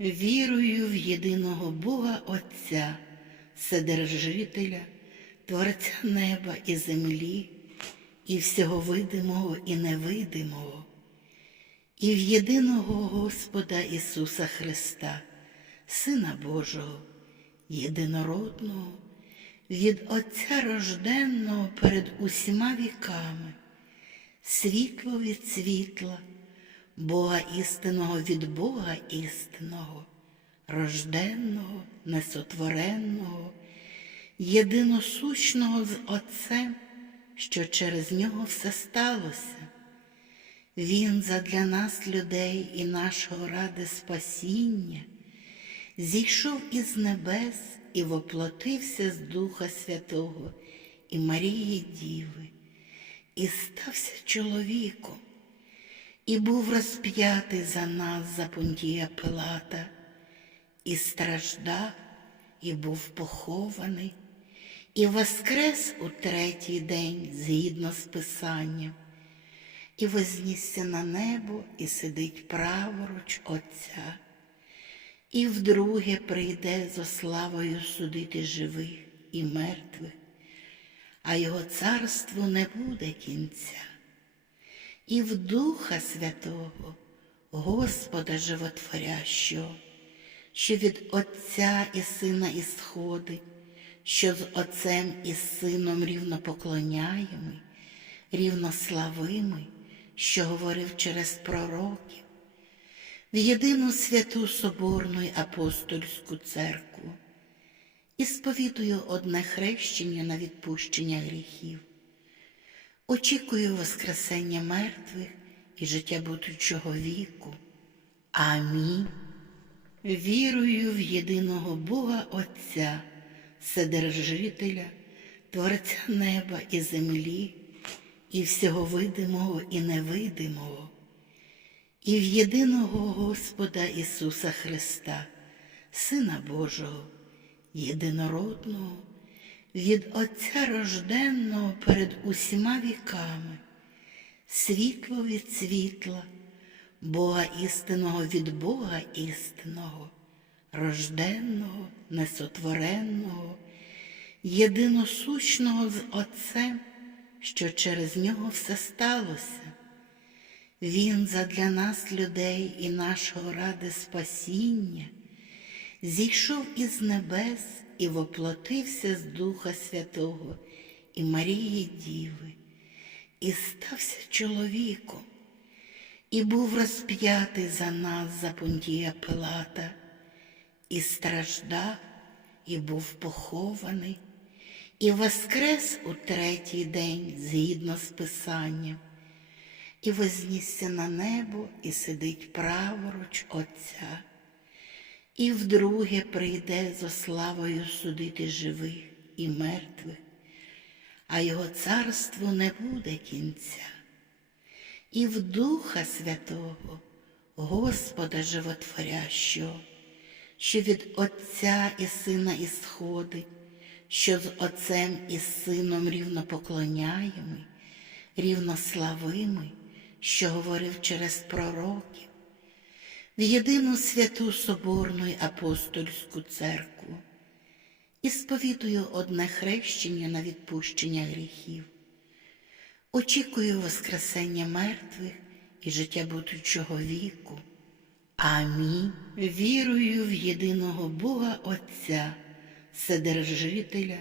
Вірую в єдиного Бога Отця, Вседержителя, Творця неба і землі, і всього видимого і невидимого, і в єдиного Господа Ісуса Христа, Сина Божого, єдинородного, від Отця рожденного перед усіма віками, світло від світла, Бога істинного від Бога істинного, рожденного, несотвореного, єдиносущного з Отцем, що через нього все сталося. Він задля нас, людей і нашого ради спасіння, зійшов із небес і воплотився з Духа Святого і Марії Діви, і стався чоловіком, і був розп'ятий за нас за Понтія Пилата, і страждав, і був похований, і воскрес у третій день згідно з Писанням. І вознісся на небо і сидить праворуч Отця, і вдруге прийде зо славою судити живих і мертвих, а його царству не буде кінця, і в Духа Святого, Господа Животворящого, що від Отця і Сина ісходить, що з Отцем і Сином рівнопоклоняємий, рівнославимий, що говорив через пророків, в єдину святу Соборну й апостольську церкву і сповідую одне хрещення на відпущення гріхів. Очікую Воскресення мертвих і життя будучого віку. Амінь. Вірую в єдиного Бога Отця, Вседержителя, Творця неба і землі, і всього видимого і невидимого, і в єдиного Господа Ісуса Христа, Сина Божого, єдинородного, від Отця рожденного перед усіма віками, світло від світла, Бога істинного від Бога істинного, рожденного, несотвореного, єдиносущного з Отцем, що через нього все сталося. Він задля нас, людей і нашого ради спасіння, зійшов із небес і воплотився з Духа Святого і Марії Діви, і стався чоловіком, і був розп'ятий за нас за Понтія Пилата, і страждав, і був похований, і воскрес у третій день згідно з Писанням, і вознісся на небо і сидить праворуч Отця, і вдруге прийде зо славою судити живих і мертвих, а його царству не буде кінця, і в Духа Святого, Господа Животворящого, що від Отця і Сина ісходить, що з Отцем і Сином рівнопоклоняємий, рівнославимий, що говорив через пророків, в єдину святу Соборну й апостольську церкву і сповідую одне хрещення на відпущення гріхів. Очікую Воскресення мертвих і життя будучого віку. Амінь. Вірую в єдиного Бога Отця, Вседержителя,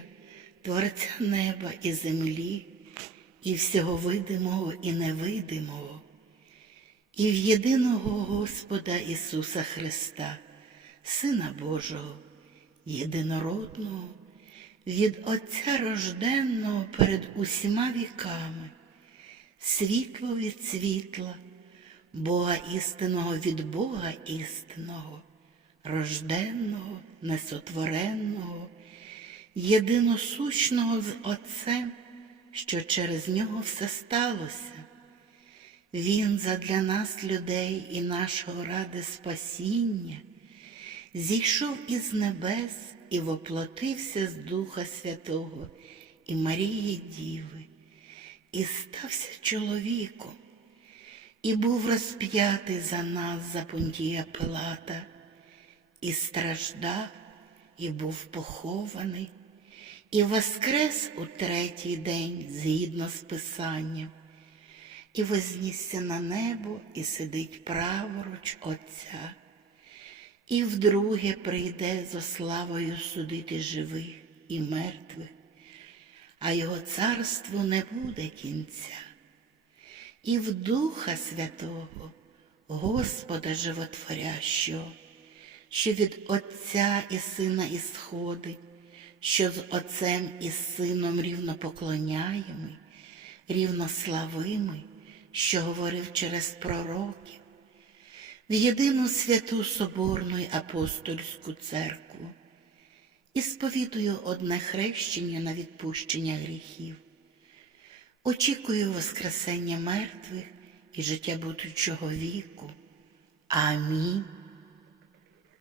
Творця неба і землі, і всього видимого і невидимого, і в єдиного Господа Ісуса Христа, Сина Божого, єдинородного, від Отця рожденного перед усіма віками, світло від світла, Бога істинного від Бога істинного, рожденного, несотвореного, єдиносущного з Отцем, що через нього все сталося. Він задля нас, людей і нашого ради спасіння, зійшов із небес і воплотився з Духа Святого і Марії Діви, і стався чоловіком, і був розп'ятий за нас за Понтія Пилата, і страждав, і був похований, і воскрес у третій день згідно з Писанням, і вознісся на небо і сидить праворуч Отця, і вдруге прийде зо славою судити живих і мертвих, а його царству не буде кінця. І в Духа Святого, Господа Животворящого, що від Отця і Сина ісходить, що з Отцем і Сином рівно поклоняємий, рівнославимий, що говорив через пророків, в єдину святу Соборну й апостольську церкву і сповідую одне хрещення на відпущення гріхів. Очікую Воскресення мертвих і життя будучого віку. Амінь.